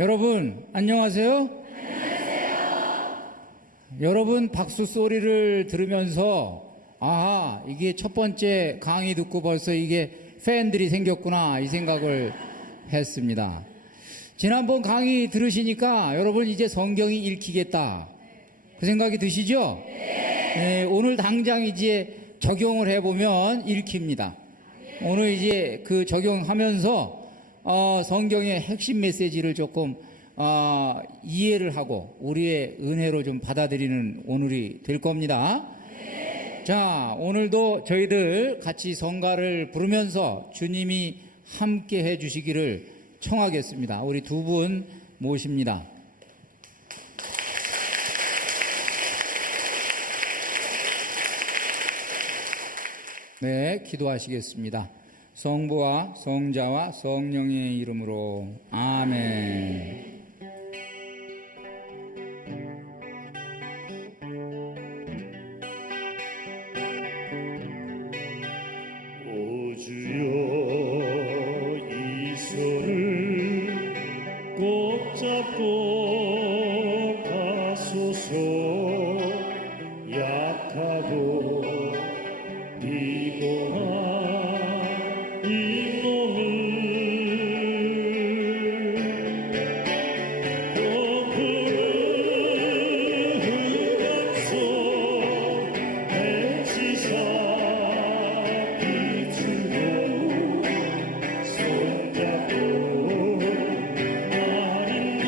여러분, 안녕하세요? 여러분 박수 소리를 들으면서 아하, 이게 첫 번째 강의 듣고 벌써 이게 팬들이 생겼구나 이 생각을 했습니다. 지난번 강의 들으시니까 여러분 이제 성경이 읽히겠다 그 생각이 드시죠? 네, 오늘 당장 이제 적용을 해보면 읽힙니다. 오늘 이제 그 적용하면서 성경의 핵심 메시지를 조금 이해를 하고 우리의 은혜로 좀 받아들이는 오늘이 될 겁니다. 자, 오늘도 저희들 같이 성가를 부르면서 주님이 함께 해 주시기를 청하겠습니다. 우리 두 분 모십니다. 네, 기도하시겠습니다. 성부와 성자와 성령의 이름으로 아멘. 오 주여 이 손을 꼭 잡고 가소서. 약하고 피곤한 이 몸을 거푸르면서 해치사 비추고 손잡고 나린 거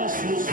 하소서.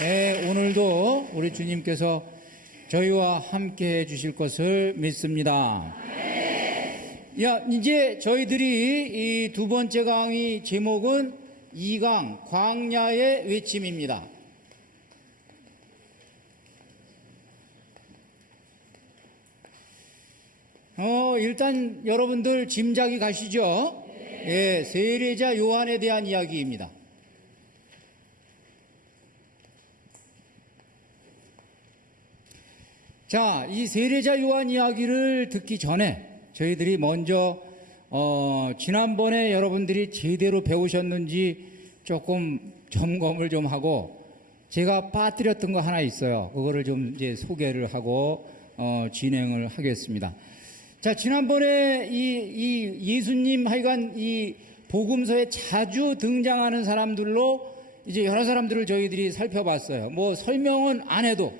네, 오늘도 우리 주님께서 저희와 함께 해 주실 것을 믿습니다. 야, 이제 저희들이 이 두 번째 강의 제목은 2강 광야의 외침입니다. 일단 여러분들 짐작이 가시죠? 예, 세례자 요한에 대한 이야기입니다. 자, 이 세례자 요한 이야기를 듣기 전에 저희들이 먼저 지난번에 여러분들이 제대로 배우셨는지 조금 점검을 좀 하고 제가 빠뜨렸던 거 하나 있어요. 그거를 좀 이제 소개를 하고 진행을 하겠습니다. 자, 지난번에 이 예수님 하여간 이 복음서에 자주 등장하는 사람들로 이제 여러 사람들을 저희들이 살펴봤어요. 뭐 설명은 안 해도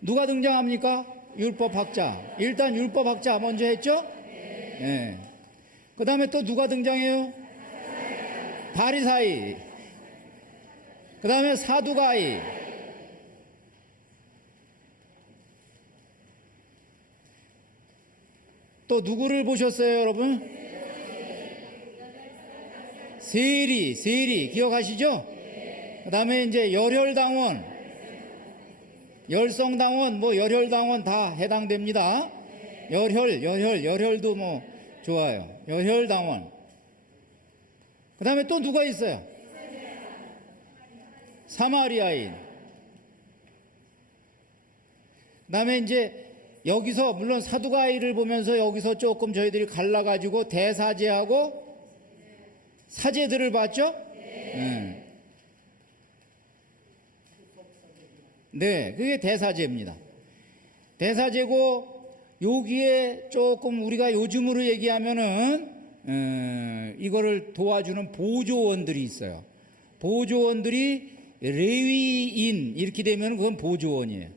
누가 등장합니까? 율법학자. 일단 율법학자 먼저 했죠? 네. 그 다음에 또 누가 등장해요? 바리사이. 그 다음에 사두가이. 또 누구를 보셨어요, 여러분? 세리 기억하시죠? 그 다음에 이제 열혈당원. 열성당원, 뭐 열혈당원 다 해당됩니다. 열혈도 뭐 좋아요. 열혈당원. 그 다음에 또 누가 있어요? 사마리아인. 그 다음에 이제 여기서 물론 사두가이를 보면서 여기서 조금 저희들이 갈라가지고 대사제하고 사제들을 봤죠? 네, 그게 대사제입니다. 대사제고 여기에 조금 우리가 요즘으로 얘기하면은 이거를 도와주는 보조원들이 있어요. 보조원들이 레위인 이렇게 되면 그건 보조원이에요.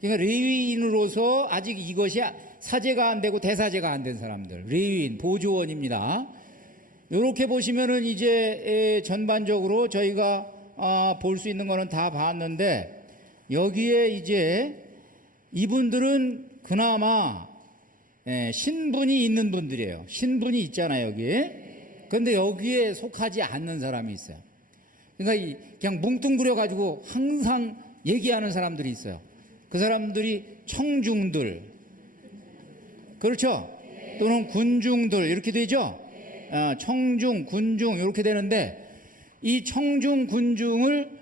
그러니까 레위인으로서 아직 이것이 사제가 안 되고 대사제가 안 된 사람들, 레위인, 보조원입니다. 이렇게 보시면은 이제 전반적으로 저희가 볼 수 있는 거는 다 봤는데, 여기에 이제 이분들은 그나마 신분이 있는 분들이에요. 신분이 있잖아요, 여기에. 그런데 여기에 속하지 않는 사람이 있어요. 그러니까 그냥 뭉뚱그려 가지고 항상 얘기하는 사람들이 있어요. 그 사람들이 청중들, 그렇죠? 또는 군중들 이렇게 되죠? 청중, 군중 이렇게 되는데, 이 청중, 군중을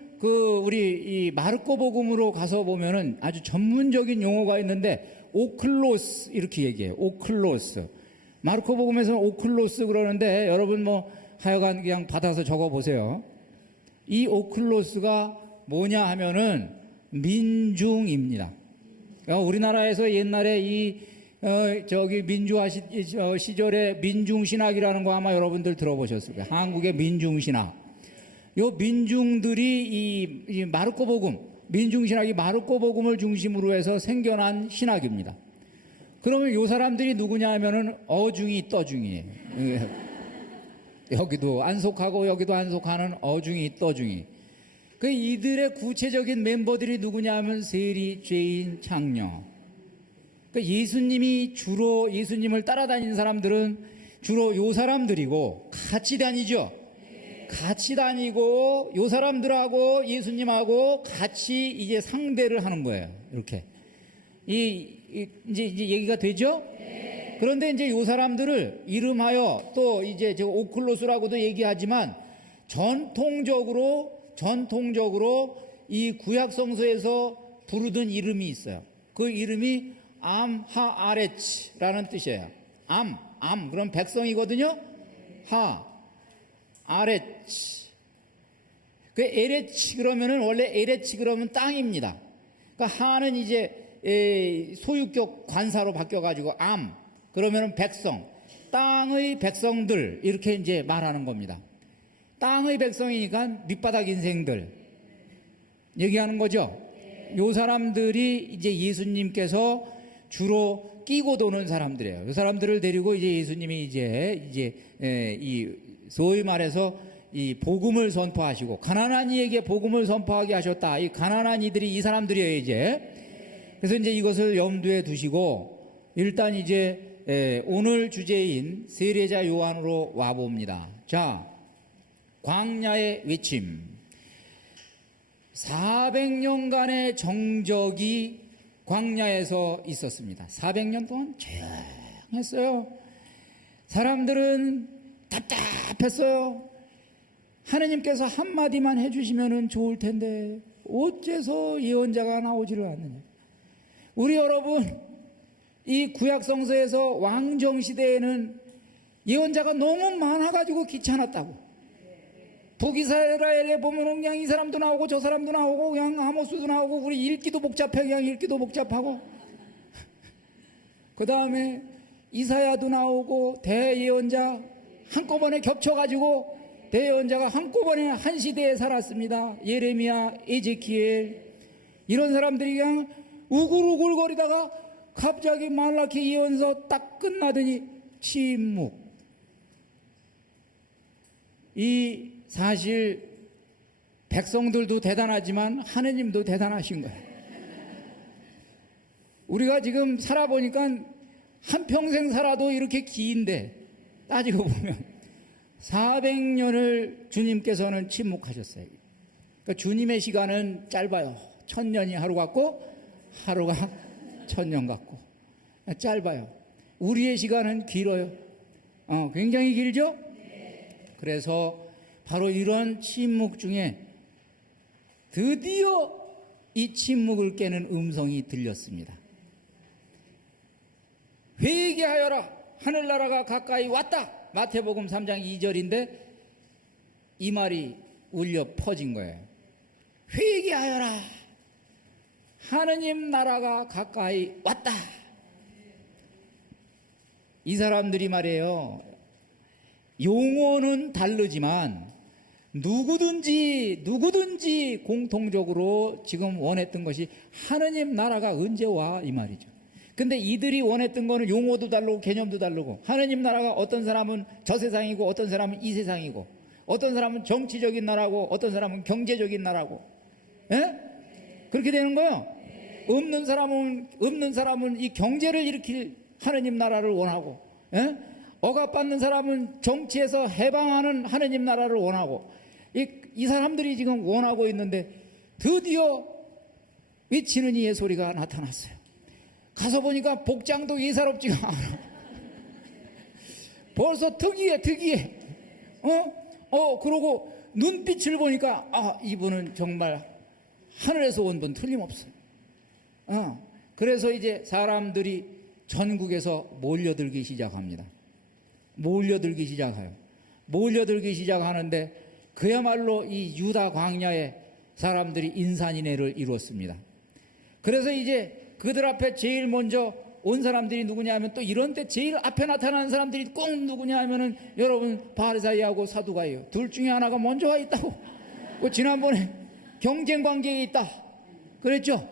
우리 이 마르코 복음으로 가서 보면은 아주 전문적인 용어가 있는데 오클로스 이렇게 얘기해요. 오클로스. 마르코 복음에서는 오클로스 그러는데, 여러분 뭐 하여간 그냥 받아서 적어 보세요. 이 오클로스가 뭐냐 하면은 민중입니다. 그러니까 우리나라에서 옛날에 민주화 시절에 민중신학이라는 거 아마 여러분들 들어보셨을 거예요. 한국의 민중신학. 요 민중들이 이 마르코 복음, 민중신학이 마르코 복음을 중심으로 해서 생겨난 신학입니다. 그러면 요 사람들이 누구냐 하면은 어중이 떠중이에요. 여기도 안 속하고 여기도 안 속하는 어중이 떠중이. 그 이들의 구체적인 멤버들이 누구냐 하면 세리, 죄인, 창녀. 그러니까 예수님을 따라다니는 사람들은 주로 요 사람들이고, 같이 다니죠. 같이 다니고 요 사람들하고 예수님하고 같이 이제 상대를 하는 거예요. 이렇게 이제 얘기가 되죠? 그런데 이제 요 사람들을 이름하여 또 이제 저 오클로스라고도 얘기하지만, 전통적으로 이 구약 성서에서 부르던 이름이 있어요. 그 이름이 암하아레츠라는 뜻이에요. 그럼 백성이거든요. 아레츠. 그 에레츠 그러면은, 원래 에레츠 그러면 땅입니다. 그러니까 하는 이제 소유격 관사로 바뀌어가지고 그러면은 백성, 땅의 백성들 이렇게 이제 말하는 겁니다. 땅의 백성이니까 밑바닥 인생들 얘기하는 거죠. 요 사람들이 이제 예수님께서 주로 끼고 도는 사람들이에요. 그 사람들을 데리고 이제 예수님이 이 소위 말해서 이 복음을 선포하시고, 가난한 이에게 복음을 선포하게 하셨다. 이 가난한 이들이 이 사람들이에요, 이제. 그래서 이제 이것을 염두에 두시고, 일단 이제 오늘 주제인 세례자 요한으로 와 봅니다. 자, 광야의 외침. 400년간의 정적이 광야에서 있었습니다. 400년 동안 조용했어요. 사람들은 답답했어요. 하느님께서 한마디만 해주시면 좋을 텐데 어째서 예언자가 나오지를 않느냐. 우리 여러분, 이 구약성서에서 왕정시대에는 예언자가 너무 많아가지고 귀찮았다고. 북이스라엘에 보면 그냥 이 사람도 나오고 저 사람도 나오고 그냥 아모스도 나오고, 우리 읽기도 복잡해. 그냥 읽기도 복잡하고, 그 다음에 이사야도 나오고, 대예언자 한꺼번에 겹쳐가지고 대예언자가 한꺼번에 한 시대에 살았습니다. 예레미야, 에제키엘, 이런 사람들이 그냥 우글우글거리다가 갑자기 말라키 예언서 딱 끝나더니 침묵. 이 사실 백성들도 대단하지만 하느님도 대단하신 거예요. 우리가 지금 살아보니까 한평생 살아도 이렇게 긴데, 따지고 보면 400년을 주님께서는 침묵하셨어요. 그러니까 주님의 시간은 짧아요. 1000년이 하루 같고 하루가 1000년 같고 짧아요. 우리의 시간은 길어요. 굉장히 길죠? 그래서 바로 이런 침묵 중에 드디어 이 침묵을 깨는 음성이 들렸습니다. 회개하여라, 하늘나라가 가까이 왔다. 마태복음 3장 2절인데 이 말이 울려 퍼진 거예요. 회개하여라, 하느님 나라가 가까이 왔다. 이 사람들이 말이에요, 용어는 다르지만 누구든지 공통적으로 지금 원했던 것이 하느님 나라가 언제 와 이 말이죠. 근데 이들이 원했던 거는 용어도 다르고 개념도 다르고, 하느님 나라가 어떤 사람은 저 세상이고 어떤 사람은 이 세상이고, 어떤 사람은 정치적인 나라고 어떤 사람은 경제적인 나라고, 예? 그렇게 되는 거예요. 없는 사람은 이 경제를 일으킬 하느님 나라를 원하고, 예? 억압받는 사람은 정치에서 해방하는 하느님 나라를 원하고, 이 사람들이 지금 원하고 있는데 드디어 외치는 이의 소리가 나타났어요. 가서 보니까 복장도 예사롭지가 않아. 벌써 특이해. 그러고 눈빛을 보니까 이분은 정말 하늘에서 온 분 틀림없어. 그래서 이제 사람들이 전국에서 몰려들기 시작합니다. 몰려들기 시작하는데 그야말로 이 유다 광야에 사람들이 인산인해를 이루었습니다. 그래서 이제 그들 앞에 제일 먼저 온 사람들이 누구냐 하면, 또 이런 때 제일 앞에 나타나는 사람들이 꼭 누구냐 하면은 여러분 바리사이하고 사두가이요. 둘 중에 하나가 먼저 와 있다고. 지난번에 경쟁 관계에 있다 그랬죠?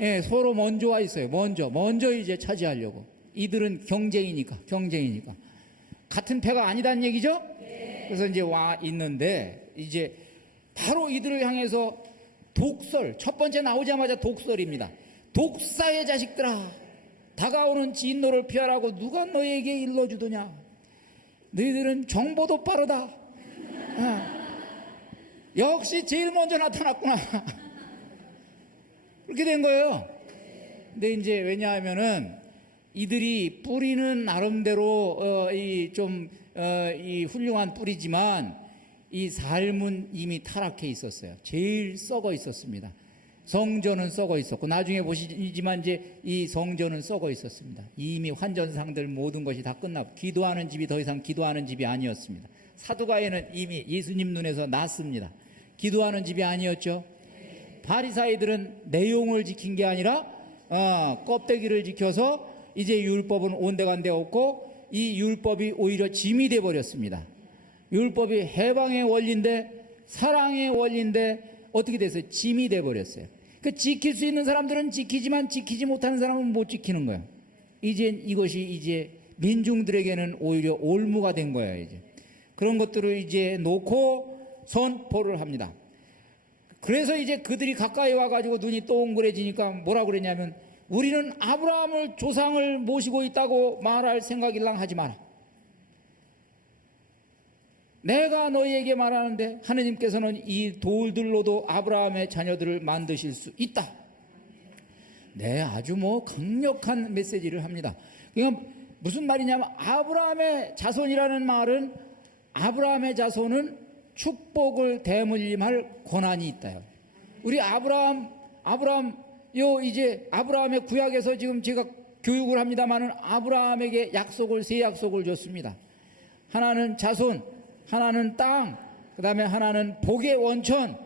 예, 서로 먼저 와 있어요. 먼저 이제 차지하려고. 이들은 경쟁이니까. 같은 패가 아니다는 얘기죠? 그래서 이제 와 있는데, 이제 바로 이들을 향해서 독설, 첫 번째 나오자마자 독설입니다. 독사의 자식들아, 다가오는 진노를 피하라고 누가 너에게 일러주더냐. 너희들은 정보도 빠르다. 역시 제일 먼저 나타났구나. 그렇게 된 거예요. 근데 이제 왜냐하면은 이들이 뿌리는 나름대로 이 훌륭한 뿌리지만 이 삶은 이미 타락해 있었어요. 제일 썩어 있었습니다. 성전은 썩어 있었고, 나중에 보시지만 이제 이 성전은 썩어 있었습니다. 이미 환전상들 모든 것이 다 끝나고, 기도하는 집이 더 이상 기도하는 집이 아니었습니다. 사두가에는 이미 예수님 눈에서 났습니다. 기도하는 집이 아니었죠. 바리사이들은 내용을 지킨 게 아니라 껍데기를 지켜서 이제 율법은 온데간데 없고, 이 율법이 오히려 짐이 돼 버렸습니다. 율법이 해방의 원리인데, 사랑의 원리인데 어떻게 됐어요? 짐이 돼 버렸어요. 그 지킬 수 있는 사람들은 지키지만 지키지 못하는 사람은 못 지키는 거예요. 이것이 이제 민중들에게는 오히려 올무가 된 거예요. 이제 그런 것들을 이제 놓고 선포를 합니다. 그래서 이제 그들이 가까이 와가지고 눈이 동그래지니까 뭐라 그랬냐면, 우리는 아브라함을 조상을 모시고 있다고 말할 생각일랑 하지 마라. 내가 너희에게 말하는데 하느님께서는 이 돌들로도 아브라함의 자녀들을 만드실 수 있다. 네, 아주 강력한 메시지를 합니다. 그러니까 무슨 말이냐면, 아브라함의 자손이라는 말은, 아브라함의 자손은 축복을 대물림할 권한이 있다요. 우리 이제 아브라함의 구약에서 지금 제가 교육을 합니다마는, 아브라함에게 세 약속을 줬습니다. 하나는 자손, 하나는 땅, 그 다음에 하나는 복의 원천.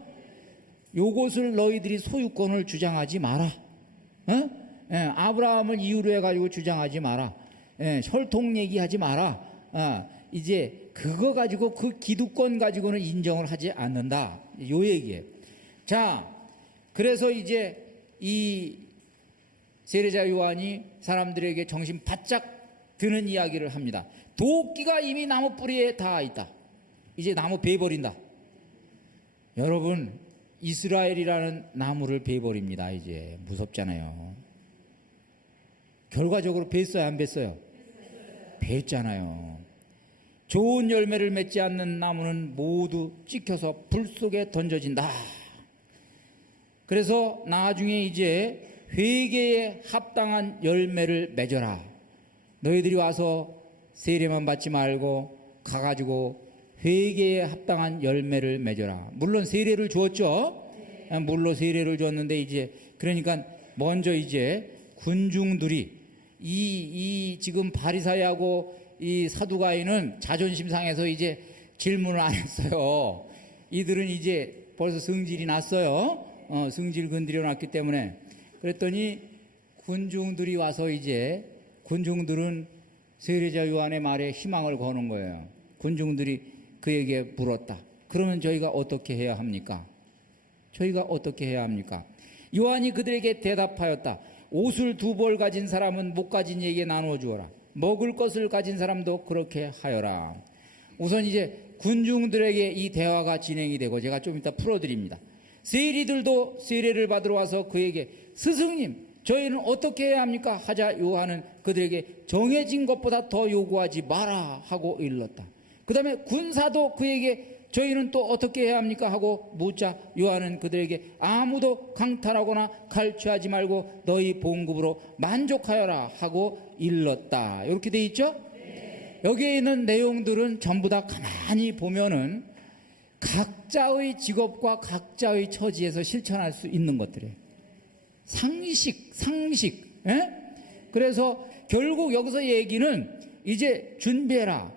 요것을 너희들이 소유권을 주장하지 마라. 아브라함을 이유로 해가지고 주장하지 마라. 혈통 얘기하지 마라. 이제 그거 가지고, 그 기득권 가지고는 인정을 하지 않는다. 요 얘기예요. 자, 그래서 이제 이 세례자 요한이 사람들에게 정신 바짝 드는 이야기를 합니다. 도끼가 이미 나무 뿌리에 닿아 있다. 이제 나무 베버린다. 여러분, 이스라엘이라는 나무를 베버립니다. 이제 무섭잖아요. 결과적으로 뱄어요, 안 뱄어요? 뱄잖아요. 좋은 열매를 맺지 않는 나무는 모두 찍혀서 불 속에 던져진다. 그래서 나중에 이제 회개에 합당한 열매를 맺어라. 너희들이 와서 세례만 받지 말고 가가지고 회개에 합당한 열매를 맺어라. 물론 세례를 주었죠. 물론 세례를 줬는데, 이제 그러니까 먼저 이제 군중들이 이 지금 바리사이하고 이 사두가이는 자존심 상해서 이제 질문을 안 했어요. 이들은 이제 벌써 성질이 났어요. 성질 건드려 놨기 때문에. 그랬더니 군중들이 와서, 이제 군중들은 세례자 요한의 말에 희망을 거는 거예요. 군중들이 그에게 물었다. 그러면 저희가 어떻게 해야 합니까? 저희가 어떻게 해야 합니까? 요한이 그들에게 대답하였다. 옷을 2벌 가진 사람은 못 가진 이에게 나누어 주어라. 먹을 것을 가진 사람도 그렇게 하여라. 우선 이제 군중들에게 이 대화가 진행이 되고 제가 좀 이따 풀어드립니다. 세리들도 세례를 받으러 와서 그에게 스승님 저희는 어떻게 해야 합니까? 하자 요한은 그들에게 정해진 것보다 더 요구하지 마라 하고 일렀다. 그 다음에 군사도 그에게 저희는 또 어떻게 해야 합니까? 하고 묻자 요한은 그들에게 아무도 강탈하거나 갈취하지 말고 너희 봉급으로 만족하여라 하고 일렀다. 이렇게 돼 있죠? 여기에 있는 내용들은 전부 다 가만히 보면은 각자의 직업과 각자의 처지에서 실천할 수 있는 것들이에요. 상식. 예? 그래서 결국 여기서 얘기는 이제 준비해라.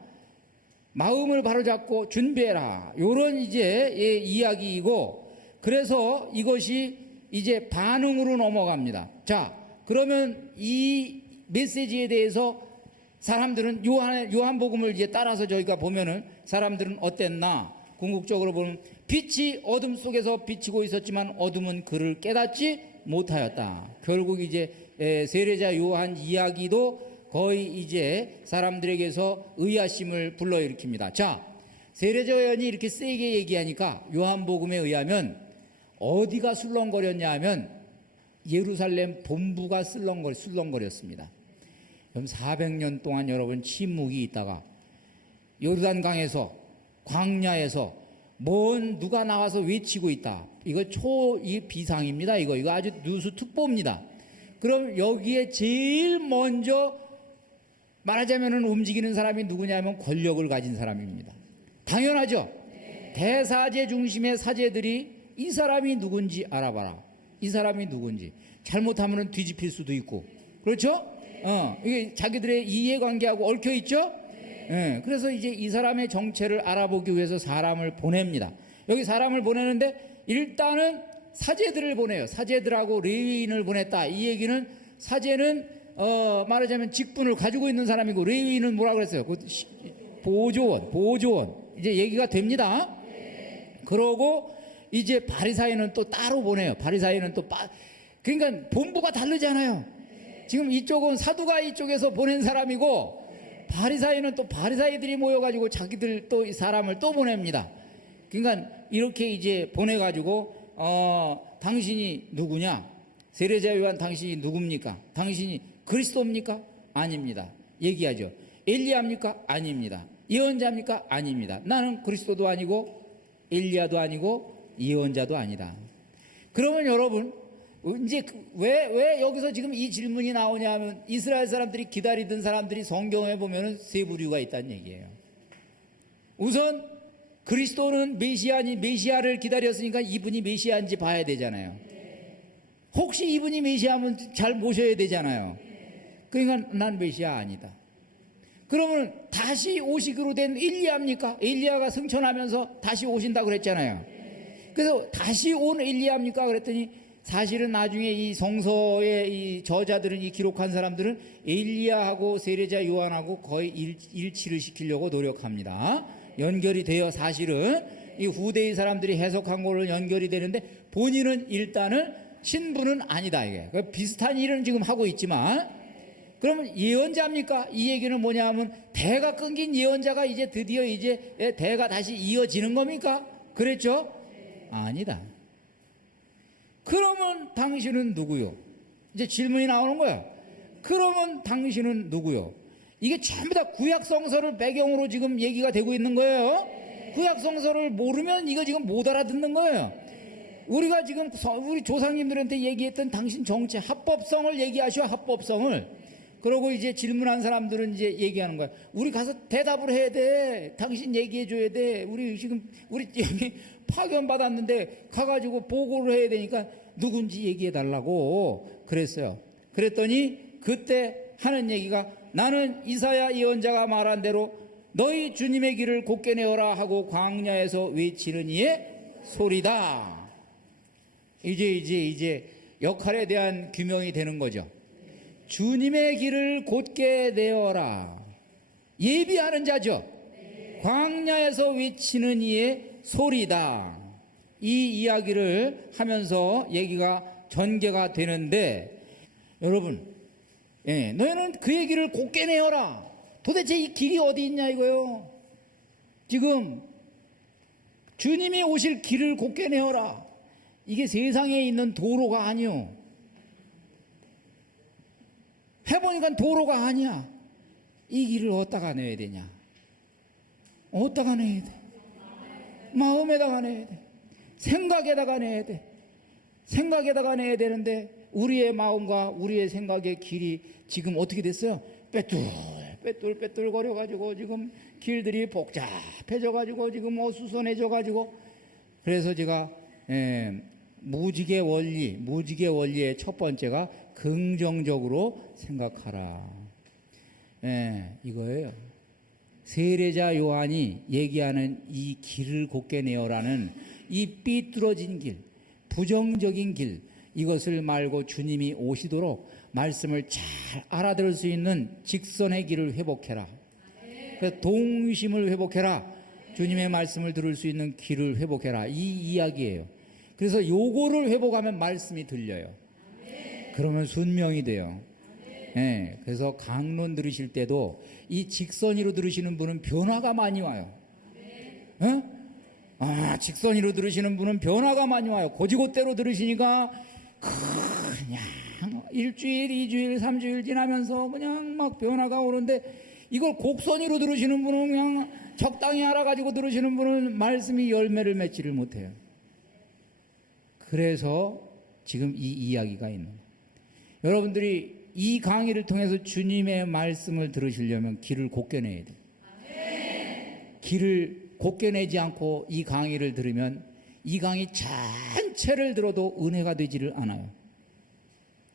마음을 바로잡고 준비해라. 요런 이제 이야기이고, 그래서 이것이 이제 반응으로 넘어갑니다. 자, 그러면 이 메시지에 대해서 사람들은 요한복음을 이제 따라서 저희가 보면은 사람들은 어땠나? 궁극적으로 보면 빛이 어둠 속에서 비치고 있었지만 어둠은 그를 깨닫지 못하였다. 결국 이제 세례자 요한 이야기도 거의 이제 사람들에게서 의아심을 불러일으킵니다. 자, 세례자 요한이 이렇게 세게 얘기하니까 요한복음에 의하면 어디가 술렁거렸냐 하면 예루살렘 본부가 술렁거렸습니다. 그럼 400년 동안 여러분 침묵이 있다가 요르단강에서 광야에서 누가 나와서 외치고 있다. 이거 이 비상입니다. 이거 아주 누수 특보입니다. 그럼 여기에 제일 먼저 말하자면 움직이는 사람이 누구냐면 권력을 가진 사람입니다. 당연하죠. 대사제 중심의 사제들이 이 사람이 누군지 알아봐라. 이 사람이 누군지. 잘못하면 뒤집힐 수도 있고. 그렇죠? 이게 자기들의 이해관계하고 얽혀 있죠? 예, 그래서 이제 이 사람의 정체를 알아보기 위해서 사람을 보냅니다. 여기 사람을 보내는데 일단은 사제들을 보내요. 사제들하고 레위인을 보냈다. 이 얘기는 사제는 말하자면 직분을 가지고 있는 사람이고 레위인은 뭐라 그랬어요? 보조원. 이제 얘기가 됩니다. 그러고 이제 바리사이는 또 따로 보내요. 바리사이는 또 그러니까 본부가 다르잖아요. 지금 이쪽은 사두가 이쪽에서 보낸 사람이고 바리사이는 또 바리사이들이 모여가지고 자기들 또 이 사람을 또 보냅니다. 그러니까 이렇게 이제 보내가지고 당신이 누구냐? 세례자 요한 당신이 누굽니까? 당신이 그리스도입니까? 아닙니다. 얘기하죠. 엘리야입니까? 아닙니다. 예언자입니까? 아닙니다. 나는 그리스도도 아니고 엘리야도 아니고 예언자도 아니다. 그러면 여러분 이제 왜 여기서 지금 이 질문이 나오냐 하면 이스라엘 사람들이 기다리던 사람들이 성경에 보면은 세 부류가 있다는 얘기예요. 우선 그리스도는 메시아를 기다렸으니까 이분이 메시아인지 봐야 되잖아요. 혹시 이분이 메시아면 잘 모셔야 되잖아요. 그러니까 난 메시아 아니다. 그러면 다시 오시기로 된 엘리야입니까? 엘리야가 승천하면서 다시 오신다고 그랬잖아요. 그래서 다시 온 엘리야입니까? 그랬더니 사실은 나중에 이 성서의 이 저자들은 이 기록한 사람들은 엘리야하고 세례자 요한하고 거의 일치를 시키려고 노력합니다. 연결이 돼요. 사실은 이 후대의 사람들이 해석한 걸로 연결이 되는데 본인은 일단은 신분은 아니다. 이게 비슷한 일은 지금 하고 있지만 그러면 예언자입니까? 이 얘기는 뭐냐 하면 대가 끊긴 예언자가 이제 드디어 이제 대가 다시 이어지는 겁니까? 그랬죠? 아니다. 그러면 당신은 누구요? 이제 질문이 나오는 거야. 그러면 당신은 누구요? 이게 전부 다 구약성서를 배경으로 지금 얘기가 되고 있는 거예요. 구약성서를 모르면 이거 지금 못 알아듣는 거예요. 우리가 지금 우리 조상님들한테 얘기했던 당신 정체, 합법성을 얘기하셔, 합법성을. 그러고 이제 질문한 사람들은 이제 얘기하는 거야. 우리 가서 대답을 해야 돼. 당신 얘기해 줘야 돼. 우리 여기 파견 받았는데 가가지고 보고를 해야 되니까 누군지 얘기해 달라고 그랬어요. 그랬더니 그때 하는 얘기가 나는 이사야 예언자가 말한 대로 너희 주님의 길을 곧게 내어라 하고 광야에서 외치는 이의 소리다. 이제 역할에 대한 규명이 되는 거죠. 주님의 길을 곧게 내어라. 예비하는 자죠. 광야에서 외치는 이의 소리다. 이 이야기를 하면서 얘기가 전개가 되는데, 여러분, 너희는 그 얘기를 곱게 내어라. 도대체 이 길이 어디 있냐 이거요. 지금 주님이 오실 길을 곱게 내어라. 이게 세상에 있는 도로가 아니요. 해보니까 도로가 아니야. 이 길을 어디다가 내야 되냐? 어디다가 내야 돼? 마음에다가 내야 돼. 생각에다가 내야 돼. 생각에다가 내야 되는데 우리의 마음과 우리의 생각의 길이 지금 어떻게 됐어요? 빼뚤빼뚤 거려가지고 지금 길들이 복잡해져가지고 지금 어수선해져가지고, 그래서 제가 무지개 원리의 첫 번째가 긍정적으로 생각하라. 이거예요. 세례자 요한이 얘기하는 이 길을 곱게 내어라는 이 삐뚤어진 길, 부정적인 길, 이것을 말고 주님이 오시도록 말씀을 잘 알아들을 수 있는 직선의 길을 회복해라. 그래서 동심을 회복해라. 주님의 말씀을 들을 수 있는 길을 회복해라. 이 이야기예요. 그래서 요거를 회복하면 말씀이 들려요. 그러면 순명이 돼요. 그래서 강론 들으실 때도 이 직선으로 들으시는 분은 변화가 많이 와요. 직선으로 들으시는 분은 변화가 많이 와요. 고지고대로 들으시니까 그냥 일주일, 2주일, 3주일 지나면서 그냥 막 변화가 오는데, 이걸 곡선으로 들으시는 분은 그냥 적당히 알아가지고 들으시는 분은 말씀이 열매를 맺지를 못해요. 그래서 지금 이 이야기가 있는 거예요. 여러분들이 이 강의를 통해서 주님의 말씀을 들으시려면 길을 곱게 내야 돼요. 길을 곱게 내지 않고 이 강의를 들으면 이 강의 전체를 들어도 은혜가 되지를 않아요.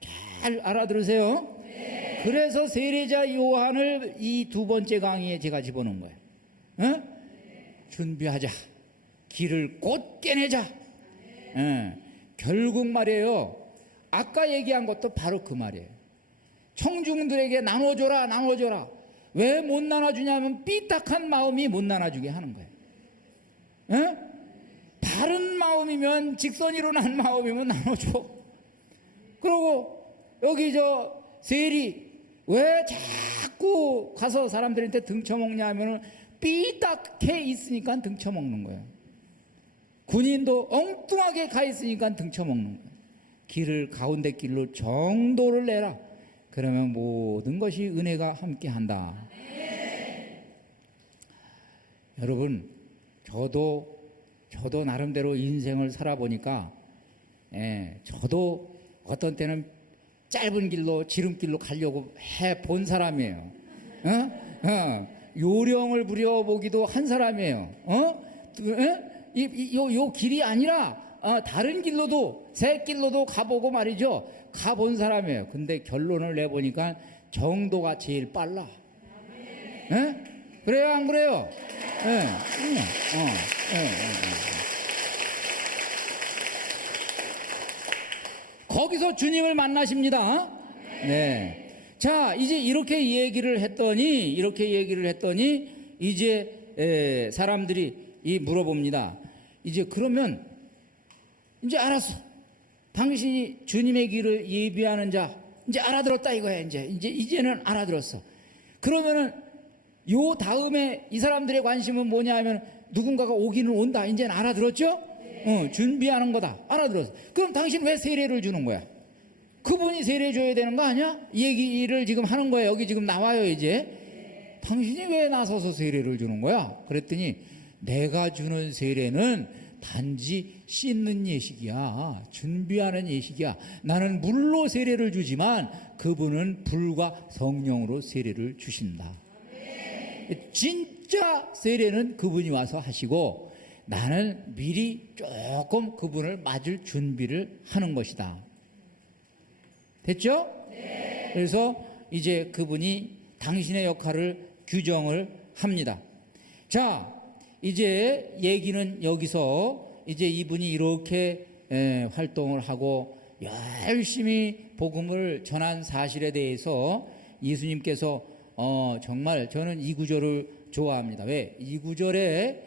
잘 알아들으세요. 그래서 세례자 요한을 이 두 번째 강의에 제가 집어넣은 거예요. 준비하자. 길을 곧게 내자. 결국 말이에요. 아까 얘기한 것도 바로 그 말이에요. 청중들에게 나눠줘라. 왜 못 나눠주냐면 삐딱한 마음이 못 나눠주게 하는 거예요. 바른 마음이면, 직선이로 난 마음이면 나눠줘. 그리고 여기 세리 왜 자꾸 가서 사람들한테 등쳐먹냐 하면은 삐딱해 있으니까 등쳐먹는 거예요. 군인도 엉뚱하게 가 있으니까 등쳐먹는 거예요. 길을 가운데 길로 정도를 내라. 그러면 모든 것이 은혜가 함께한다. 여러분, 저도 나름대로 인생을 살아보니까, 저도 어떤 때는 짧은 길로, 지름길로 가려고 해본 사람이에요. 요령을 부려보기도 한 사람이에요. 요 길이 아니라 다른 길로도, 새 길로도 가보고 말이죠. 가본 사람이에요. 근데 결론을 내보니까 정도가 제일 빨라. 그래요, 안 그래요? 거기서 주님을 만나십니다. 자, 이제 이렇게 얘기를 했더니 이제 사람들이 물어봅니다. 이제 그러면 이제 알았어. 당신이 주님의 길을 예비하는 자, 이제 알아들었다 이거야. 이제는 알아들었어. 그러면은 요 다음에 이 사람들의 관심은 뭐냐 하면 누군가가 오기는 온다. 이제는 알아들었죠? 준비하는 거다. 알아들었어. 그럼 당신 왜 세례를 주는 거야? 그분이 세례 줘야 되는 거 아니야? 이 얘기를 지금 하는 거야. 여기 지금 나와요, 이제. 당신이 왜 나서서 세례를 주는 거야? 그랬더니 내가 주는 세례는 단지 씻는 예식이야. 준비하는 예식이야. 나는 물로 세례를 주지만 그분은 불과 성령으로 세례를 주신다. 진짜 세례는 그분이 와서 하시고 나는 미리 조금 그분을 맞을 준비를 하는 것이다. 됐죠? 그래서 이제 그분이 당신의 역할을 규정을 합니다. 자, 이제 얘기는 여기서 이제 이분이 이렇게 활동을 하고 열심히 복음을 전한 사실에 대해서 예수님께서 정말 저는 이 구절을 좋아합니다. 왜? 이 구절에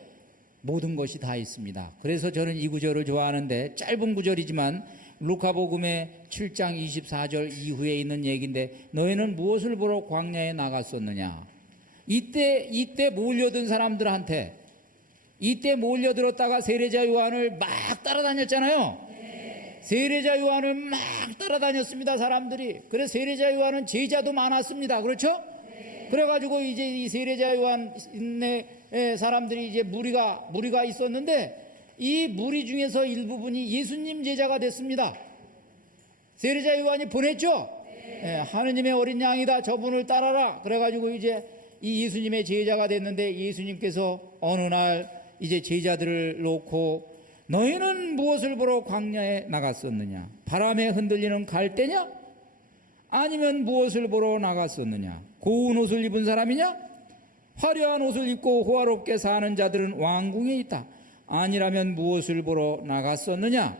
모든 것이 다 있습니다. 그래서 저는 이 구절을 좋아하는데, 짧은 구절이지만 루카복음의 7장 24절 이후에 있는 얘기인데, 너희는 무엇을 보러 광야에 나갔었느냐. 이때 몰려든 사람들한테, 이때 몰려들었다가 세례자 요한을 막 따라다녔잖아요. 세례자 요한을 막 따라다녔습니다, 사람들이. 그래서 세례자 요한은 제자도 많았습니다. 그렇죠? 그래가지고 이제 이 세례자 요한의 사람들이 이제 무리가 있었는데, 이 무리 중에서 일부분이 예수님 제자가 됐습니다. 세례자 요한이 보냈죠? 하느님의 어린 양이다, 저분을 따라라. 그래가지고 이제 이 예수님의 제자가 됐는데, 예수님께서 어느 날 이제 제자들을 놓고 너희는 무엇을 보러 광야에 나갔었느냐? 바람에 흔들리는 갈대냐? 아니면 무엇을 보러 나갔었느냐? 고운 옷을 입은 사람이냐? 화려한 옷을 입고 호화롭게 사는 자들은 왕궁에 있다. 아니라면 무엇을 보러 나갔었느냐?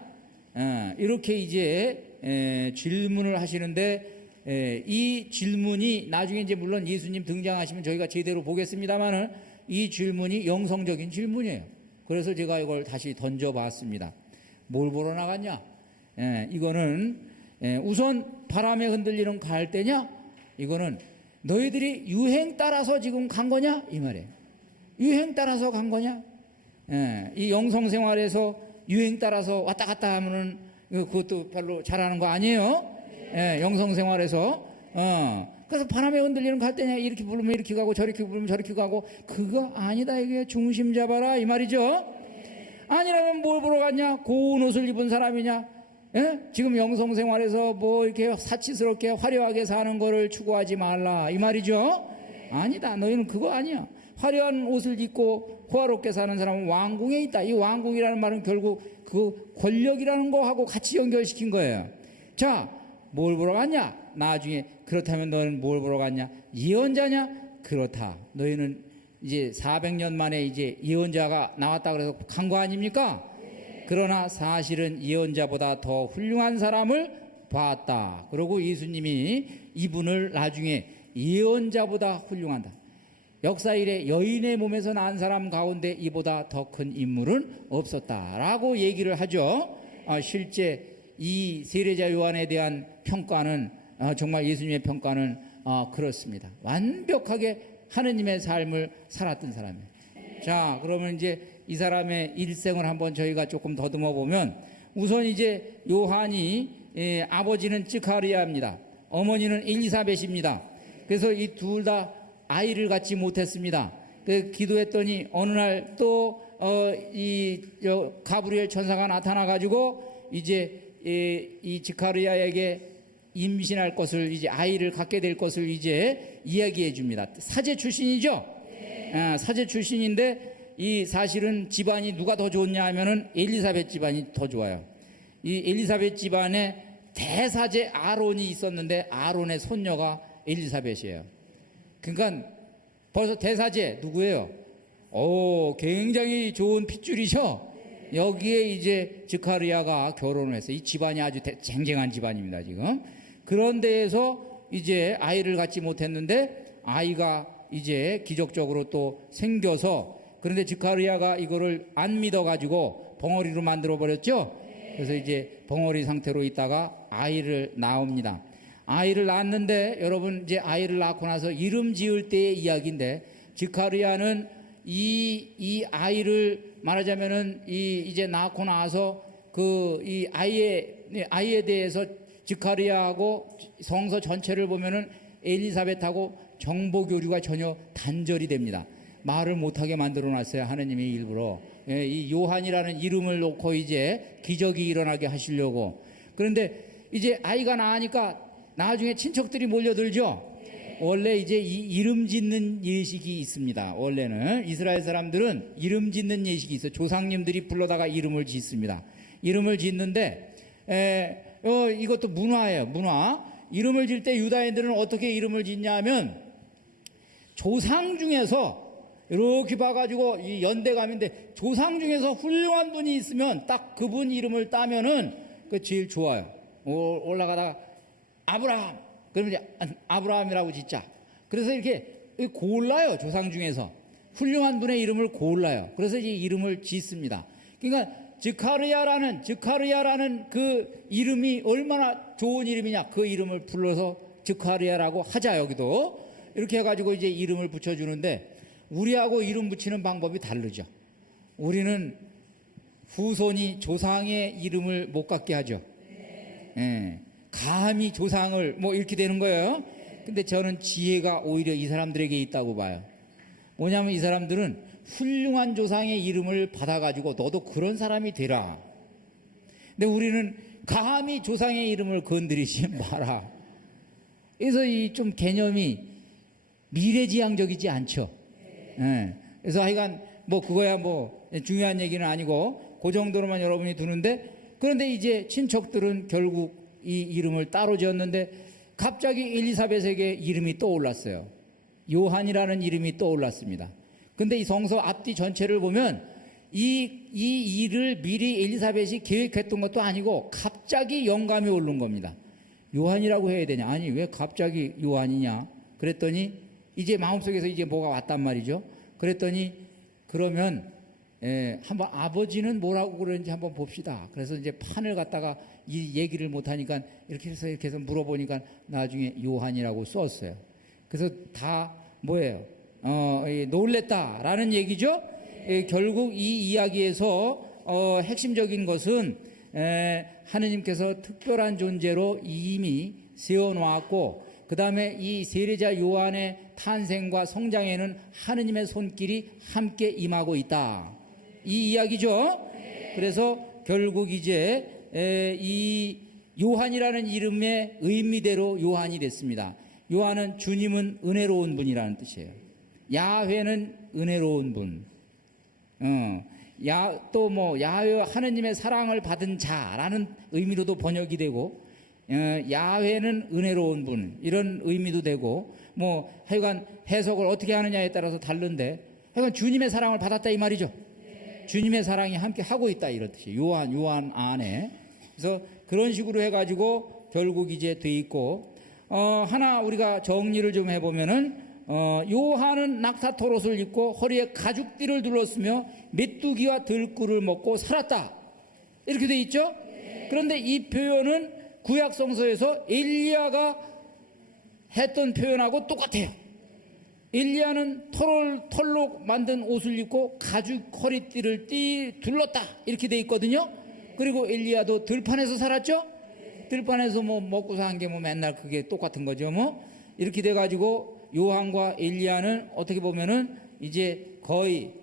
이렇게 이제 질문을 하시는데, 이 질문이 나중에 이제 물론 예수님 등장하시면 저희가 제대로 보겠습니다만은, 이 질문이 영성적인 질문이에요. 그래서 제가 이걸 다시 던져봤습니다. 뭘 보러 나갔냐? 이거는 우선 바람에 흔들리는 갈대냐? 이거는 너희들이 유행 따라서 지금 간 거냐? 이 말이에요. 유행 따라서 간 거냐? 이 영성생활에서 유행 따라서 왔다 갔다 하면은 그것도 별로 잘하는 거 아니에요? 영성생활에서. 그래서 바람에 흔들리는 갈대냐, 이렇게 부르면 이렇게 가고 저렇게 부르면 저렇게 가고, 그거 아니다. 이게 중심 잡아라, 이 말이죠. 아니라면 뭘 보러 갔냐? 고운 옷을 입은 사람이냐? 지금 영성생활에서 뭐 이렇게 사치스럽게 화려하게 사는 거를 추구하지 말라, 이 말이죠. 아니다. 너희는 그거 아니야. 화려한 옷을 입고 호화롭게 사는 사람은 왕궁에 있다. 이 왕궁이라는 말은 결국 그 권력이라는 거하고 같이 연결시킨 거예요. 자, 뭘 보러 갔냐? 나중에 그렇다면 너는 뭘 보러 갔냐? 예언자냐? 그렇다. 너희는 이제 400년 만에 이제 예언자가 나왔다 그래서 간 거 아닙니까? 그러나 사실은 예언자보다 더 훌륭한 사람을 봤다. 그리고 예수님이 이분을 나중에 예언자보다 훌륭하다. 역사 이래 여인의 몸에서 난 사람 가운데 이보다 더 큰 인물은 없었다라고 얘기를 하죠. 실제 이 세례자 요한에 대한 평가는 정말 예수님의 평가는 그렇습니다. 완벽하게 하느님의 삶을 살았던 사람이에요. 자, 그러면 이제 이 사람의 일생을 한번 저희가 조금 더듬어 보면, 우선 이제 요한이 아버지는 츠카리아입니다. 어머니는 엘리사벳입니다. 그래서 이 둘 다 아이를 갖지 못했습니다. 그 기도했더니 어느 날 또 가브리엘 천사가 나타나 가지고 이제 이 지카르야에게 임신할 것을, 이제 아이를 갖게 될 것을 이제 이야기해 줍니다. 사제 출신이죠. 사제 출신인데, 이 사실은 집안이 누가 더 좋냐 하면은 엘리사벳 집안이 더 좋아요. 이 엘리사벳 집안에 대사제 아론이 있었는데, 아론의 손녀가 엘리사벳이에요. 그러니까 벌써 대사제 누구예요? 굉장히 좋은 핏줄이죠. 여기에 이제 즈카리아가 결혼을 했어요. 이 집안이 아주 쟁쟁한 집안입니다, 지금. 그런 데에서 이제 아이를 갖지 못했는데, 아이가 이제 기적적으로 또 생겨서, 그런데 즈카리아가 이거를 안 믿어가지고 벙어리로 만들어 버렸죠. 그래서 이제 벙어리 상태로 있다가 아이를 낳습니다. 아이를 낳았는데, 여러분 이제 아이를 낳고 나서 이름 지을 때의 이야기인데, 즈카리아는 이 아이를 말하자면은 이제 낳고 나서 이 아이에 대해서 즈카리아하고 성서 전체를 보면은 엘리사벳하고 정보 교류가 전혀 단절이 됩니다. 말을 못하게 만들어 놨어요, 하느님이 일부러. 이 요한이라는 이름을 놓고 이제 기적이 일어나게 하시려고. 그런데 이제 아이가 나으니까 나중에 친척들이 몰려들죠. 원래 이제 이 이름 짓는 예식이 있습니다. 원래는 이스라엘 사람들은 이름 짓는 예식이 있어요. 조상님들이 불러다가 이름을 짓습니다. 이름을 짓는데 이것도 문화예요. 문화. 이름을 짓을 때 유다인들은 어떻게 이름을 짓냐 하면, 조상 중에서 이렇게 봐가지고 이 연대감인데, 조상 중에서 훌륭한 분이 있으면 딱 그분 이름을 따면은 그 제일 좋아요. 올라가다가 아브라함, 그러면 이제 아브라함이라고 짓자. 그래서 이렇게 골라요, 조상 중에서. 훌륭한 분의 이름을 골라요. 그래서 이 이름을 짓습니다. 그러니까 즈카르야라는 그 이름이 얼마나 좋은 이름이냐. 그 이름을 불러서 즈카르야라고 하자. 여기도 이렇게 해가지고 이제 이름을 붙여주는데, 우리하고 이름 붙이는 방법이 다르죠. 우리는 후손이 조상의 이름을 못 갖게 하죠. 예, 감히 조상을 뭐 이렇게 되는 거예요. 근데 저는 지혜가 오히려 이 사람들에게 있다고 봐요. 뭐냐면 이 사람들은 훌륭한 조상의 이름을 받아가지고 너도 그런 사람이 되라. 근데 우리는 감히 조상의 이름을 건드리지 마라. 그래서 이 좀 개념이 미래지향적이지 않죠. 예. 그래서 하여간 뭐 그거야 뭐 중요한 얘기는 아니고 그 정도로만 여러분이 두는데, 그런데 이제 친척들은 결국 이 이름을 따로 지었는데 갑자기 엘리사벳에게 이름이 떠올랐어요. 요한이라는 이름이 떠올랐습니다. 근데 이 성서 앞뒤 전체를 보면 이 일을 미리 엘리사벳이 계획했던 것도 아니고 갑자기 영감이 오른 겁니다. 요한이라고 해야 되냐? 아니, 왜 갑자기 요한이냐? 그랬더니 이제 마음속에서 이제 뭐가 왔단 말이죠. 그랬더니 그러면 한번 아버지는 뭐라고 그러는지 한번 봅시다. 그래서 이제 판을 갖다가 이 얘기를 못하니까 이렇게 해서 물어보니까 나중에 요한이라고 썼어요. 그래서 다 뭐예요? 놀랬다라는 얘기죠. 결국 이 이야기에서 핵심적인 것은 하느님께서 특별한 존재로 이미 세워놓았고, 그 다음에 이 세례자 요한의 탄생과 성장에는 하느님의 손길이 함께 임하고 있다. 이 이야기죠. 그래서 결국 이제 이 요한이라는 이름의 의미대로 요한이 됐습니다. 요한은 주님은 은혜로운 분이라는 뜻이에요. 야훼는 은혜로운 분. 또 뭐 야훼 하느님의 사랑을 받은 자라는 의미로도 번역이 되고, 야훼는 은혜로운 분 이런 의미도 되고, 뭐 하여간 해석을 어떻게 하느냐에 따라서 다른데, 하여간 주님의 사랑을 받았다 이 말이죠. 주님의 사랑이 함께 하고 있다 이런 뜻이에요. 요한 안에. 그래서 그런 식으로 해가지고 결국 이제 돼 있고, 하나 우리가 정리를 좀 해보면은, 요한은 낙타토롯을 입고 허리에 가죽띠를 둘렀으며 메뚜기와 들꿀을 먹고 살았다. 이렇게 돼 있죠. 그런데 이 표현은 구약 성서에서 엘리야가 했던 표현하고 똑같아요. 엘리야는 털로 만든 옷을 입고 가죽 허리띠를 둘렀다 이렇게 돼 있거든요. 그리고 엘리야도 들판에서 살았죠. 들판에서 뭐 먹고 산 게 뭐 맨날 그게 똑같은 거죠. 뭐 이렇게 돼 가지고 요한과 엘리야는 어떻게 보면은 이제 거의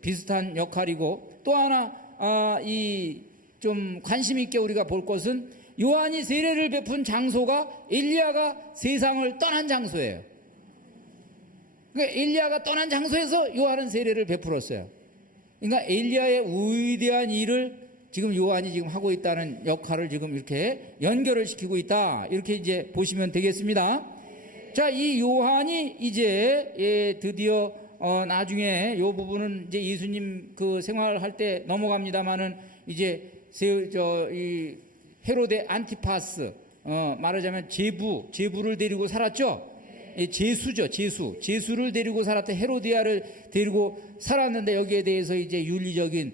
비슷한 역할이고, 또 하나 이 좀 관심 있게 우리가 볼 것은 요한이 세례를 베푼 장소가 엘리야가 세상을 떠난 장소예요. 그러니까 엘리야가 떠난 장소에서 요한은 세례를 베풀었어요. 그러니까 엘리야의 위대한 일을 지금 요한이 지금 하고 있다는 역할을 지금 이렇게 연결을 시키고 있다. 이렇게 이제 보시면 되겠습니다. 자, 이 요한이 이제 드디어 나중에 이 부분은 이제 예수님 그 생활할 때 넘어갑니다만은 이제 이 헤로데 안티파스 말하자면 제부를 데리고 살았죠. 제수죠, 제수를 데리고 살았던 헤로디아를 데리고 살았는데, 여기에 대해서 이제 윤리적인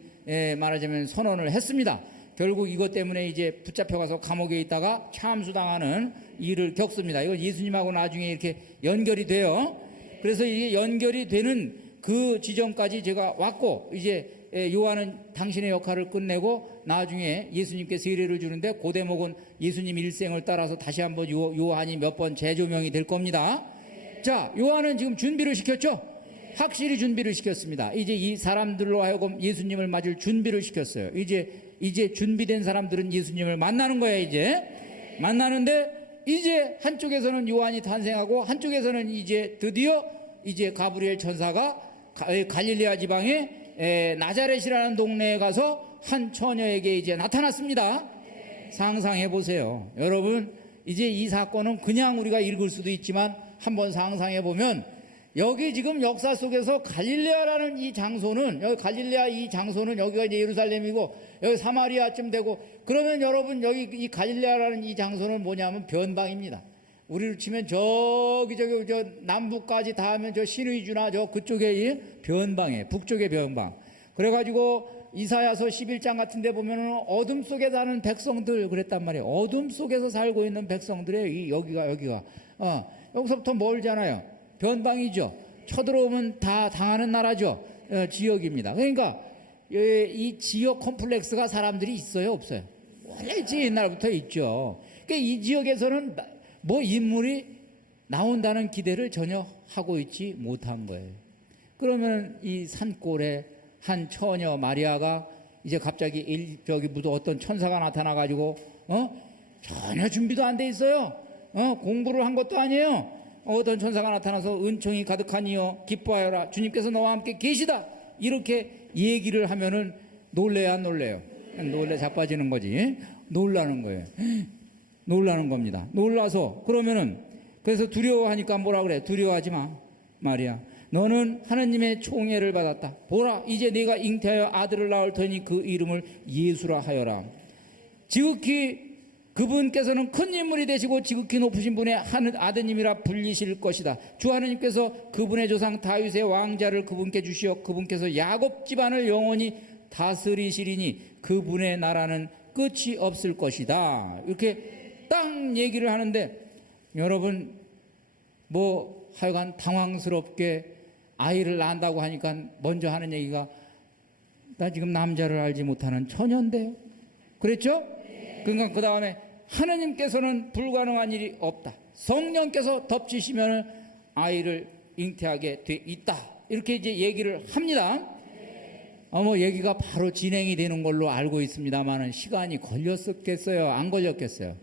말하자면 선언을 했습니다. 결국 이것 때문에 이제 붙잡혀가서 감옥에 있다가 참수당하는 일을 겪습니다. 이건 예수님하고 나중에 이렇게 연결이 돼요. 그래서 이게 연결이 되는 그 지점까지 제가 왔고, 이제 요한은 당신의 역할을 끝내고 나중에 예수님께 세례를 주는데, 그 대목은 예수님 일생을 따라서 다시 한번 요한이 몇 번 재조명이 될 겁니다. 자, 요한은 지금 준비를 시켰죠? 확실히 준비를 시켰습니다. 이제 이 사람들로 하여금 예수님을 맞을 준비를 시켰어요. 이제 준비된 사람들은 예수님을 만나는 거야. 이제 만나는데, 이제 한쪽에서는 요한이 탄생하고 한쪽에서는 이제 드디어 이제 가브리엘 천사가 갈릴레아 지방의 나자렛이라는 동네에 가서 한 처녀에게 이제 나타났습니다. 상상해 보세요. 여러분, 이제 이 사건은 그냥 우리가 읽을 수도 있지만 한번 상상해 보면, 여기 지금 역사 속에서 갈릴레아라는 이 장소는, 여기 갈릴레아 이 장소는 여기가 이제 예루살렘이고 여기 사마리아쯤 되고, 그러면 여러분 여기 이 갈릴레아라는 이 장소는 뭐냐면 변방입니다. 우리로 치면 저기 저 남부까지 닿으면 저 신의주나 저 그쪽에 이 변방에 북쪽의 변방. 그래가지고 이사야서 11장 같은 데 보면은 어둠 속에 사는 백성들 그랬단 말이에요. 어둠 속에서 살고 있는 백성들의 이 여기가 여기서부터 멀잖아요. 변방이죠. 쳐들어오면 다 당하는 나라죠. 지역입니다. 그러니까 이 지역 컴플렉스가 사람들이 있어요, 없어요? 원래 있지, 옛날부터 있죠. 그러니까 이 지역에서는 뭐 인물이 나온다는 기대를 전혀 하고 있지 못한 거예요. 그러면 이 산골에 한 처녀 마리아가 이제 갑자기 저기 무슨 어떤 천사가 나타나 가지고 전혀 준비도 안 돼 있어요. 공부를 한 것도 아니에요. 어떤 천사가 나타나서 은총이 가득하니요 기뻐하여라 주님께서 너와 함께 계시다 이렇게 얘기를 하면은 놀래야 안 놀래요? 놀래 자빠지는 거지. 놀라는 거예요. 놀라는 겁니다. 놀라서 그러면은 그래서 두려워하니까 뭐라 그래? 두려워하지 마 마리아. 너는 하나님의 총애를 받았다. 보라 이제 네가 잉태하여 아들을 낳을 터니 그 이름을 예수라 하여라. 지극히 그분께서는 큰 인물이 되시고 지극히 높으신 분의 아드님이라 불리실 것이다. 주 하나님께서 그분의 조상 다윗의 왕자를 그분께 주시어 그분께서 야곱 집안을 영원히 다스리시리니 그분의 나라는 끝이 없을 것이다. 이렇게 딱 얘기를 하는데 여러분 뭐 하여간 당황스럽게 아이를 낳는다고 하니까 먼저 하는 얘기가 나 지금 남자를 알지 못하는 처녀인데 그랬죠? 그러니까 그 다음에 하나님께서는 불가능한 일이 없다. 성령께서 덮치시면 아이를 잉태하게 돼 있다. 이렇게 이제 얘기를 합니다. 뭐 얘기가 바로 진행이 되는 걸로 알고 있습니다만은 시간이 걸렸겠어요? 안 걸렸겠어요?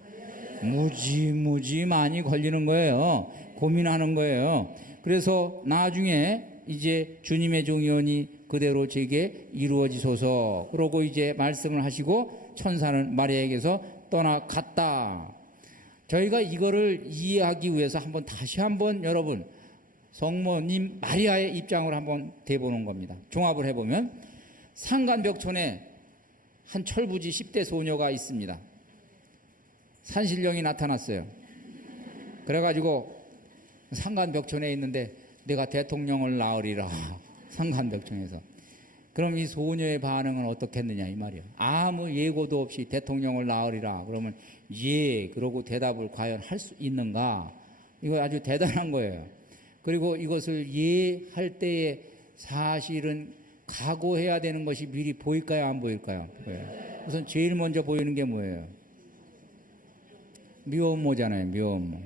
무지 많이 걸리는 거예요. 고민하는 거예요. 그래서 나중에 이제 주님의 종이오니 그대로 제게 이루어지소서 그러고 이제 말씀을 하시고 천사는 마리아에게서 떠나갔다. 저희가 이거를 이해하기 위해서 다시 한번 여러분 성모님 마리아의 입장을 한번 대보는 겁니다. 종합을 해보면 산간벽촌에 한 철부지 10대 소녀가 있습니다. 산신령이 나타났어요. 그래가지고 산간벽촌에 있는데 내가 대통령을 낳으리라. 산간벽촌에서. 그럼 이 소녀의 반응은 어떻겠느냐 이 말이야. 아무 예고도 없이 대통령을 낳으리라. 그러면 예 그러고 대답을 과연 할 수 있는가. 이거 아주 대단한 거예요. 그리고 이것을 예 할 때에 사실은 각오해야 되는 것이 미리 보일까요 안 보일까요? 우선 제일 먼저 보이는 게 뭐예요? 미혼모잖아요. 미혼모.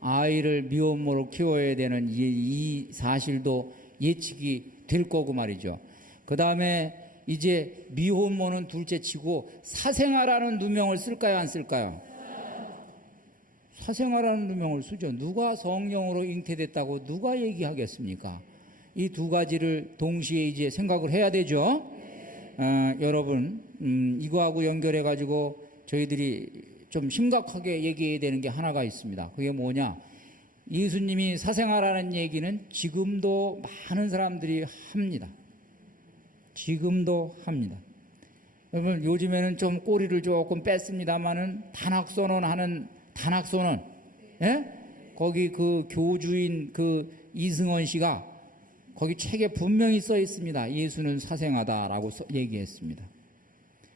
아이를 미혼모로 키워야 되는 이 사실도 예측이 될 거고 말이죠. 그 다음에 이제 미혼모는 둘째 치고 사생아라는 누명을 쓸까요 안 쓸까요? 사생아라는 누명을 쓰죠. 누가 성령으로 잉태됐다고 누가 얘기하겠습니까? 이 두 가지를 동시에 이제 생각을 해야 되죠. 여러분 이거하고 연결해 가지고 저희들이 좀 심각하게 얘기해야 되는 게 하나가 있습니다. 그게 뭐냐? 예수님이 사생아라는 얘기는 지금도 많은 사람들이 합니다. 지금도 합니다. 여러분 요즘에는 좀 꼬리를 조금 뺐습니다만은 단학선언하는 단학선언, 예? 거기 그 교주인 그 이승원 씨가 거기 책에 분명히 써 있습니다. 예수는 사생아다라고 얘기했습니다.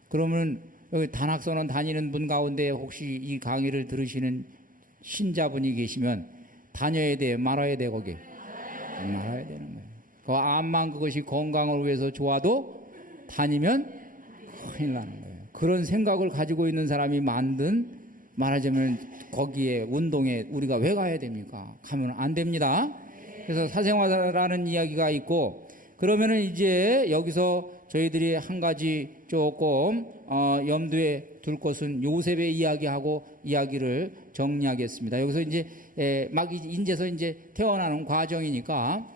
그러면 여기 단학선언 다니는 분 가운데 혹시 이 강의를 들으시는 신자분이 계시면 다녀야 돼, 말아야 돼 거기? 말아야 되는 거예요. 그 암만 그것이 건강을 위해서 좋아도 다니면 큰일 나는 거예요. 그런 생각을 가지고 있는 사람이 만든 말하자면 거기에 운동에 우리가 왜 가야 됩니까? 가면 안 됩니다. 그래서 사생활라는 이야기가 있고 그러면은 이제 여기서 저희들이 한 가지 조금 염두에 둘 것은 요셉의 이야기하고 이야기를 정리하겠습니다. 여기서 이제 막 인제서 이제 태어나는 과정이니까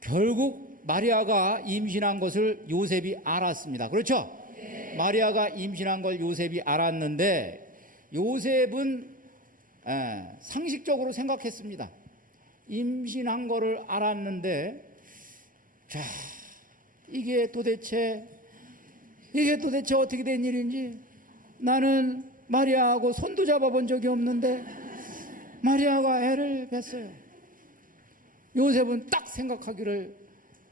결국 마리아가 임신한 것을 요셉이 알았습니다. 그렇죠? 네. 마리아가 임신한 걸 요셉이 알았는데 요셉은 상식적으로 생각했습니다. 임신한 거를 알았는데 자 이게 도대체 어떻게 된 일인지 나는 마리아하고 손도 잡아본 적이 없는데 마리아가 애를 뱄어요. 요셉은 딱 생각하기를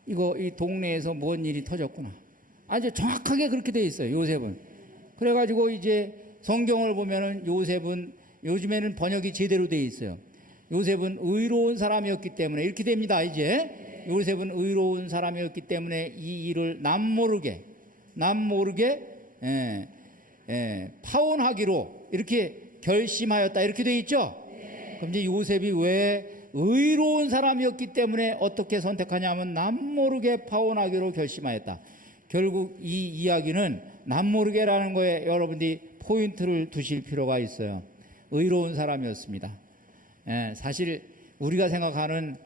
이 동네에서 뭔 일이 터졌구나. 아주 정확하게 그렇게 돼 있어요. 요셉은. 그래가지고 이제 성경을 보면은 요셉은 요즘에는 번역이 제대로 돼 있어요. 요셉은 의로운 사람이었기 때문에 이렇게 됩니다. 이제 요셉은 의로운 사람이었기 때문에 이 일을 남모르게 파혼하기로 이렇게 결심하였다. 이렇게 돼 있죠. 그럼 이제 요셉이 왜 의로운 사람이었기 때문에 어떻게 선택하냐면 남모르게 파혼하기로 결심하였다. 결국 이 이야기는 남모르게라는 거에 여러분들이 포인트를 두실 필요가 있어요. 의로운 사람이었습니다. 사실 우리가 생각하는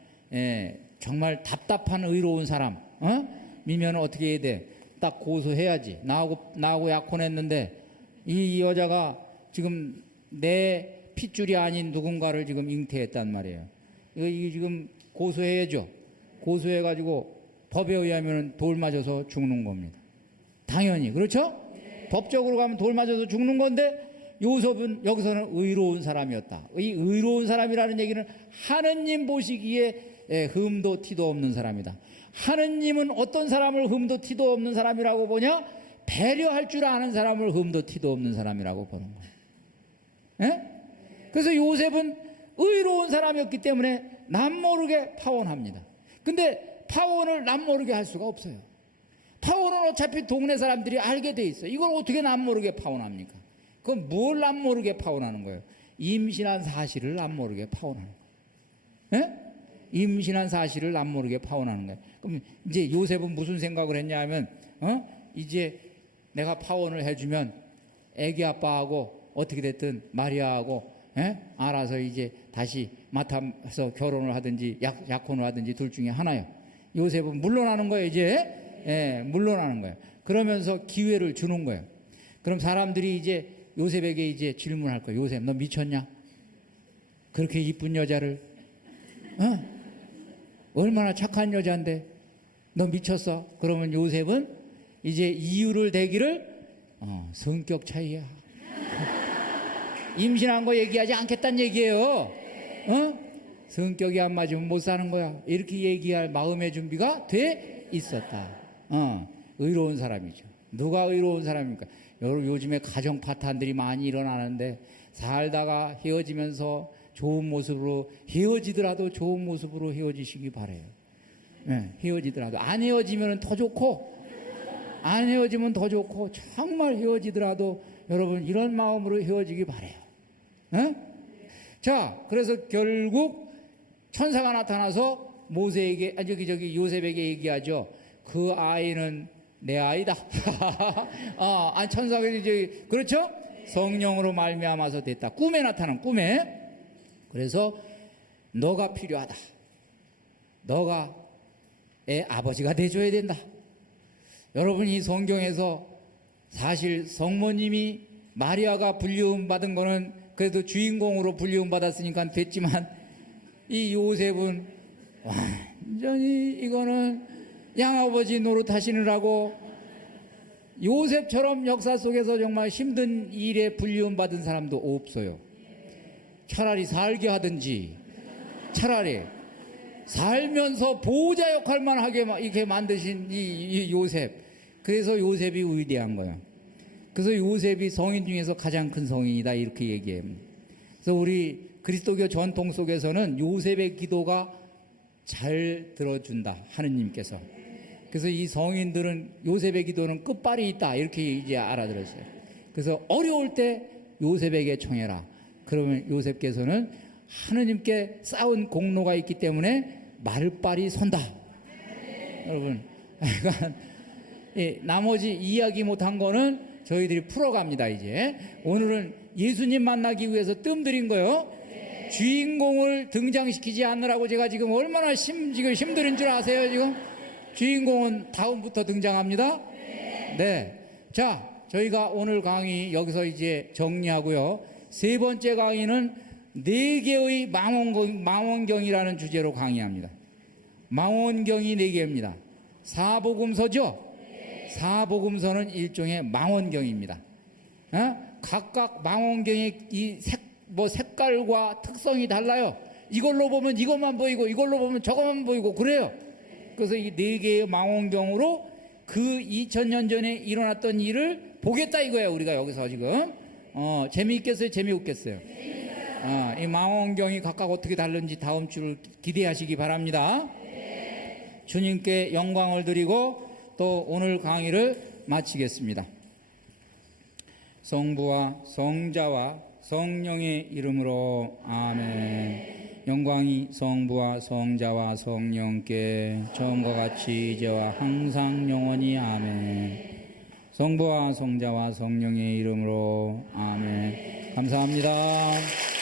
정말 답답한 의로운 사람 미면 어떻게 해야 돼? 딱 고소해야지. 나하고 약혼했는데 이 여자가 지금 내 핏줄이 아닌 누군가를 지금 잉태했단 말이에요. 이거 지금 고소해야죠. 고소해가지고 법에 의하면 돌 맞아서 죽는 겁니다. 당연히 그렇죠? 법적으로 가면 돌 맞아서 죽는 건데 요셉은 여기서는 의로운 사람이었다. 이 의로운 사람이라는 얘기는 하느님 보시기에 흠도 티도 없는 사람이다. 하느님은 어떤 사람을 흠도 티도 없는 사람이라고 보냐? 배려할 줄 아는 사람을 흠도 티도 없는 사람이라고 보는 거예요. 그래서 요셉은 의로운 사람이었기 때문에 남모르게 파혼합니다. 근데 파혼을 남모르게 할 수가 없어요. 파혼은 어차피 동네 사람들이 알게 돼 있어요. 이걸 어떻게 남모르게 파혼합니까? 그건 뭘 남모르게 파혼하는 거예요? 임신한 사실을 남모르게 파혼하는 거예요. 임신한 사실을 남모르게 파혼하는 거예요. 그럼 이제 요셉은 무슨 생각을 했냐 하면 이제 내가 파혼을 해주면 애기 아빠하고 어떻게 됐든 마리아하고 알아서 이제 다시 맡아서 결혼을 하든지 약혼을 하든지 둘 중에 하나요. 요셉은 물러나는 거예요. 이제 물러나는 거예요. 그러면서 기회를 주는 거예요. 그럼 사람들이 이제 요셉에게 이제 질문할 거예요. 요셉, 너 미쳤냐? 그렇게 이쁜 여자를 얼마나 착한 여자인데 너 미쳤어? 그러면 요셉은 이제 이유를 대기를 성격 차이야. 임신한 거 얘기하지 않겠다는 얘기예요. 성격이 안 맞으면 못 사는 거야. 이렇게 얘기할 마음의 준비가 돼 있었다. 의로운 사람이죠. 누가 의로운 사람입니까? 여러분 요즘에 가정 파탄들이 많이 일어나는데 살다가 헤어지면서 좋은 모습으로 헤어지더라도 좋은 모습으로 헤어지시기 바래요. 헤어지더라도 안 헤어지면 더 좋고 안 헤어지면 더 좋고 정말 헤어지더라도 여러분 이런 마음으로 헤어지기 바래요. 자, 그래서 결국 천사가 나타나서 모세에게 요셉에게 얘기하죠. 그 아이는 내 아이다. 천사가 이제 그렇죠? 성령으로 말미암아서 됐다. 꿈에 나타난 꿈에. 그래서 너가 필요하다. 너가 애 아버지가 돼줘야 된다. 여러분 이 성경에서 사실 성모님이 마리아가 불리움 받은 거는 그래도 주인공으로 불리움 받았으니까 됐지만 이 요셉은 완전히 이거는 양아버지 노릇하시느라고 요셉처럼 역사 속에서 정말 힘든 일에 불리움 받은 사람도 없어요. 차라리 살게 하든지 차라리 살면서 보호자 역할만 하게 이렇게 만드신 이 요셉. 그래서 요셉이 위대한 거예요. 그래서 요셉이 성인 중에서 가장 큰 성인이다 이렇게 얘기해요. 그래서 우리 그리스도교 전통 속에서는 요셉의 기도가 잘 들어준다 하느님께서. 그래서 이 성인들은 요셉의 기도는 끝발이 있다 이렇게 이제 알아들었어요. 그래서 어려울 때 요셉에게 청해라. 그러면 요셉께서는 하느님께 쌓은 공로가 있기 때문에 말발이 선다. 여러분, 나머지 이야기 못한 거는 저희들이 풀어갑니다. 이제 오늘은 예수님 만나기 위해서 뜸들인 거요. 주인공을 등장시키지 않느라고 제가 지금 얼마나 지금 힘든 줄 아세요? 지금 주인공은 다음부터 등장합니다. 네. 자, 저희가 오늘 강의 여기서 이제 정리하고요. 세 번째 강의는 4개의 망원경이라는 주제로 강의합니다. 망원경이 4개입니다. 사복음서죠? 사복음서는 일종의 망원경입니다. 각각 망원경의 이 뭐 색깔과 특성이 달라요. 이걸로 보면 이것만 보이고 이걸로 보면 저것만 보이고 그래요. 그래서 이 네 개의 망원경으로 그 2000년 전에 일어났던 일을 보겠다 이거야. 우리가 여기서 지금 재미있겠어요? 재미없겠어요? 이 망원경이 각각 어떻게 다른지 다음 주를 기대하시기 바랍니다. 주님께 영광을 드리고 또 오늘 강의를 마치겠습니다. 성부와 성자와 성령의 이름으로 아멘. 영광이 성부와 성자와 성령께 처음과 같이 이제와 항상 영원히 아멘. 성부와 성자와 성령의 이름으로 아멘. 감사합니다.